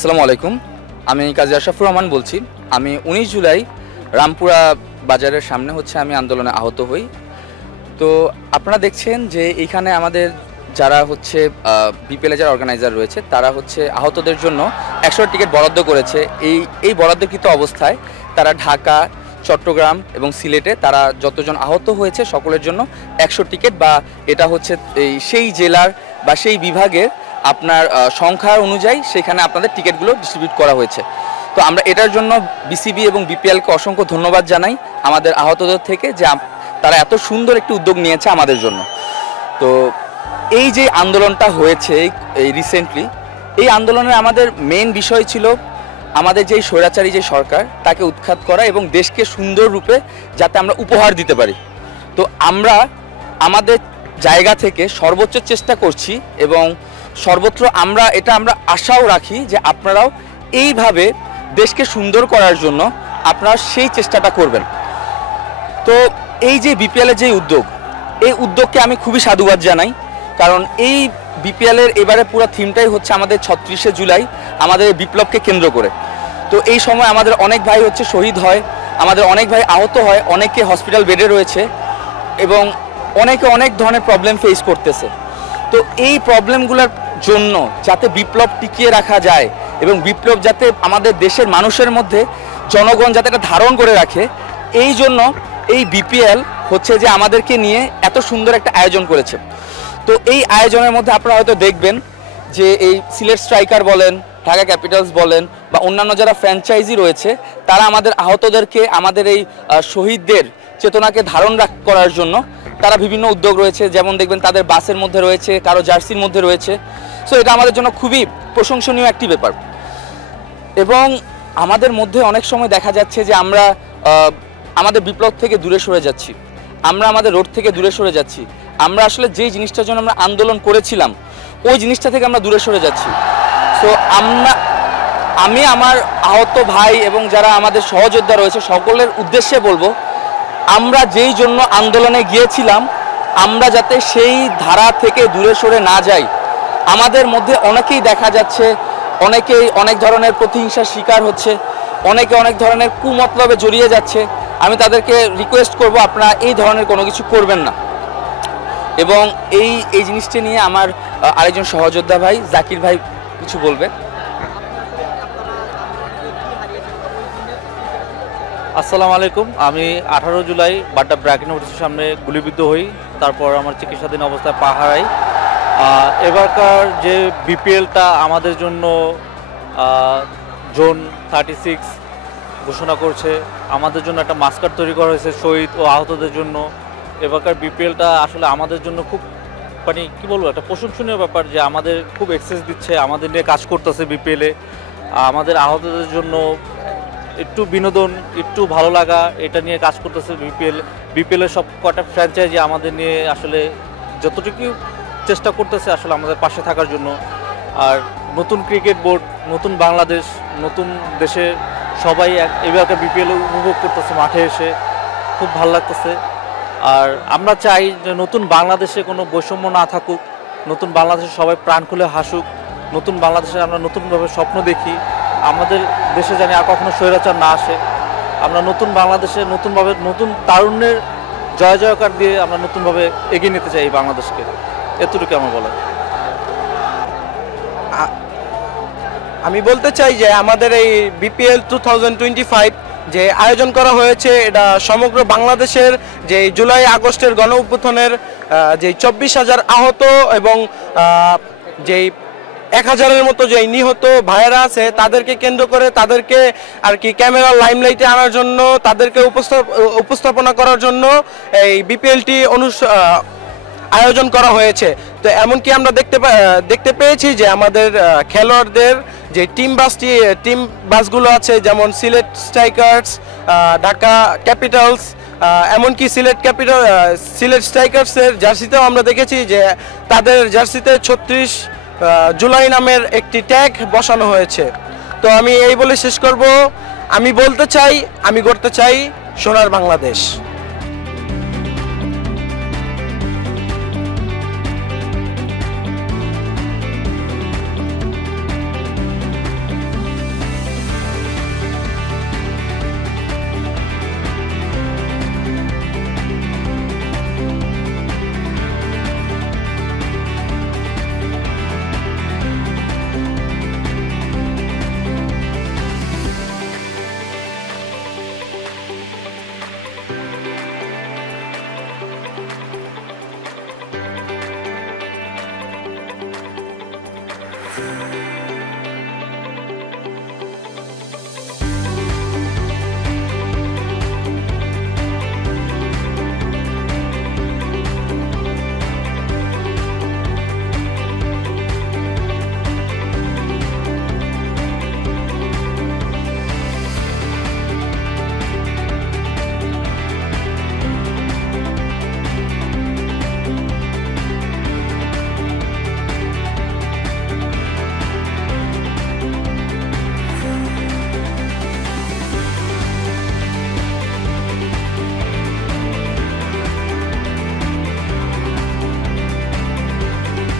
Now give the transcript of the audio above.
আসসালামু আলাইকুম। আমি কাজী আশরাফুর রহমান বলছি। আমি 19 জুলাই রামপুরা বাজারের সামনে আমি আন্দোলনে আহত হই। তো আপনারা দেখছেন যে এইখানে আমাদের যারা বিপিএল যারা অর্গানাইজার রয়েছে তারা আহতদের জন্য 100 টিকিট বরাদ্দ করেছে। এই বরাদ্দকৃত অবস্থায় তারা ঢাকা, চট্টগ্রাম এবং সিলেটে তারা যতজন আহত হয়েছে সকলের জন্য 100 টিকিট বা এটা সেই জেলার বা সেই বিভাগের আপনার সংখ্যা অনুযায়ী সেখানে আপনাদের টিকিটগুলো ডিস্ট্রিবিউট করা হয়েছে। তো আমরা এটার জন্য বিসিবি এবং বিপিএলকে অসংখ্য ধন্যবাদ জানাই আমাদের আহতদের থেকে, যে তারা এত সুন্দর একটি উদ্যোগ নিয়েছে আমাদের জন্য। তো এই যে আন্দোলনটা হয়েছে এই রিসেন্টলি, এই আন্দোলনের আমাদের মেইন বিষয় ছিল আমাদের যেই স্বৈরাচারী যে সরকার তাকে উৎখাত করা এবং দেশকে সুন্দর রূপে যাতে আমরা উপহার দিতে পারি। তো আমরা আমাদের জায়গা থেকে সর্বোচ্চ চেষ্টা করছি এবং সর্বত্র আমরা আশাও রাখি যে আপনারাও এইভাবে দেশকে সুন্দর করার জন্য আপনারা সেই চেষ্টাটা করবেন। তো এই যে বিপিএলের যে উদ্যোগ, এই উদ্যোগকে আমি খুবই সাধুবাদ জানাই, কারণ এই বিপিএলের এবারে পুরো থিমটাই আমাদের 36শে জুলাই আমাদের বিপ্লবকে কেন্দ্র করে। তো এই সময় আমাদের অনেক ভাই শহীদ হয়, আমাদের অনেক ভাই আহত হয়, অনেকে হসপিটাল বেডে রয়েছে এবং অনেকে অনেক ধরনের প্রবলেম ফেস করতেছে। তো এই প্রবলেমগুলোর জন্য যাতে বিপ্লব টিকিয়ে রাখা যায় এবং বিপ্লব যাতে আমাদের দেশের মানুষের মধ্যে জনগণ যাতে এটা ধারণ করে রাখে, এই জন্য এই বিপিএল যে আমাদেরকে নিয়ে এত সুন্দর একটা আয়োজন করেছে। তো এই আয়োজনের মধ্যে আপনারা হয়তো দেখবেন যে এই সিলেট স্ট্রাইকার বলেন, ঢাকা ক্যাপিটালস বলেন বা অন্যান্য যারা ফ্র্যাঞ্চাইজি রয়েছে তারা আমাদের আহতদেরকে, আমাদের এই শহীদদের চেতনাকে ধারণ করার জন্য তারা বিভিন্ন উদ্যোগ রয়েছে। যেমন দেখবেন তাদের বাসের মধ্যে রয়েছে, কারো জার্সির মধ্যে রয়েছে। সো এটা আমাদের জন্য খুবই প্রশংসনীয় একটি ব্যাপার। এবং আমাদের মধ্যে অনেক সময় দেখা যাচ্ছে যে আমরা আমাদের বিপ্লব থেকে দূরে সরে যাচ্ছি, আমরা আমাদের রোড থেকে দূরে সরে যাচ্ছি, আমরা আসলে যেই জিনিসটার জন্য আমরা আন্দোলন করেছিলাম ওই জিনিসটা থেকে আমরা দূরে সরে যাচ্ছি। সো আমি আমার আহত ভাই এবং যারা আমাদের সহযোদ্ধা রয়েছে সকলের উদ্দেশ্যে বলবো, আমরা যেই জন্য আন্দোলনে গিয়েছিলাম আমরা যাতে সেই ধারা থেকে দূরে সরে না যাই। আমাদের মধ্যে অনেকেই দেখা যাচ্ছে অনেকেই অনেক ধরনের প্রতিহিংসার শিকার হচ্ছে, অনেকে অনেক ধরনের কুমতলবে জড়িয়ে যাচ্ছে। আমি তাদেরকে রিকোয়েস্ট করব আপনারা এই ধরনের কোনো কিছু করবেন না। এবং এই জিনিসটা নিয়ে আমার আরেকজন সহযোদ্ধা ভাই জাকির ভাই কিছু বলবে। আসসালামু আলাইকুম। আমি 18 জুলাই বাড্ডা ব্র্যাক ইউনিভার্সিটির সামনে গুলিবিদ্ধ হই, তারপর আমার চিকিৎসাধীন অবস্থায় পা হারাই। এবারকার যে বিপিএলটা আমাদের জন্য জোন 36 ঘোষণা করছে, আমাদের জন্য একটা মাস্কার তৈরি করা হয়েছে শহীদ ও আহতদের জন্য। এবারকার বিপিএলটা আসলে আমাদের জন্য খুব কি বলবো, একটা প্রশংসনীয় ব্যাপার যে আমাদের খুব এক্সেস দিচ্ছে, আমাদের নিয়ে কাজ করতেছে বিপিএলে। আমাদের আহতদের জন্য একটু বিনোদন, একটু ভালো লাগা, এটা নিয়ে কাজ করতেছে বিপিএলের সব কটা ফ্র্যাঞ্চাইজি আমাদের নিয়ে আসলে যতটুকু চেষ্টা করতেছে আসলে আমাদের পাশে থাকার জন্য। আর নতুন ক্রিকেট বোর্ড, নতুন বাংলাদেশ, নতুন দেশে সবাই এবারকার বিপিএল উপভোগ করতেছে মাঠে এসে, খুব ভালো লাগতেছে। আর আমরা চাই যে নতুন বাংলাদেশে কোনো বৈষম্য না থাকুক, নতুন বাংলাদেশে সবাই প্রাণ খুলে হাসুক, নতুন বাংলাদেশে আমরা নতুনভাবে স্বপ্ন দেখি, আমাদের দেশে জানি আর কখনো স্বৈরাচার না আসে। আমরা নতুন বাংলাদেশে নতুনভাবে নতুন তারুণ্যের জয় জয়কার দিয়ে আমরা নতুনভাবে এগিয়ে নিতে চাই এই বাংলাদেশকে। এতটুকু আমার বলা। আমি বলতে চাই যে আমাদের এই বিপিএল 2025 যে আয়োজন করা হয়েছে, এটা সমগ্র বাংলাদেশের যে জুলাই আগস্টের গণ অভ্যুত্থানের যে 24,000 আহত এবং যেই 1,000-এর মতো যে নিহত ভাইয়েরা আছে তাদেরকে কেন্দ্র করে তাদেরকে আর কি ক্যামেরার লাইমলাইটে আনার জন্য, তাদেরকে উপস্থাপনা করার জন্য এই বিপিএলটি আয়োজন করা হয়েছে। তো এমনকি আমরা দেখতে পেয়েছি যে আমাদের খেলোয়াড়দের যে টিম বাসগুলো আছে, যেমন সিলেট স্ট্রাইকার্স, ঢাকা ক্যাপিটালস, এমনকি সিলেট স্ট্রাইকার্সের জার্সিতেও আমরা দেখেছি যে তাদের জার্সিতে 36 জুলাই নামের একটি ট্যাগ বসানো হয়েছে। তো আমি এই বলে শেষ করব, আমি বলতে চাই, আমি গড়তে চাই সোনার বাংলাদেশ।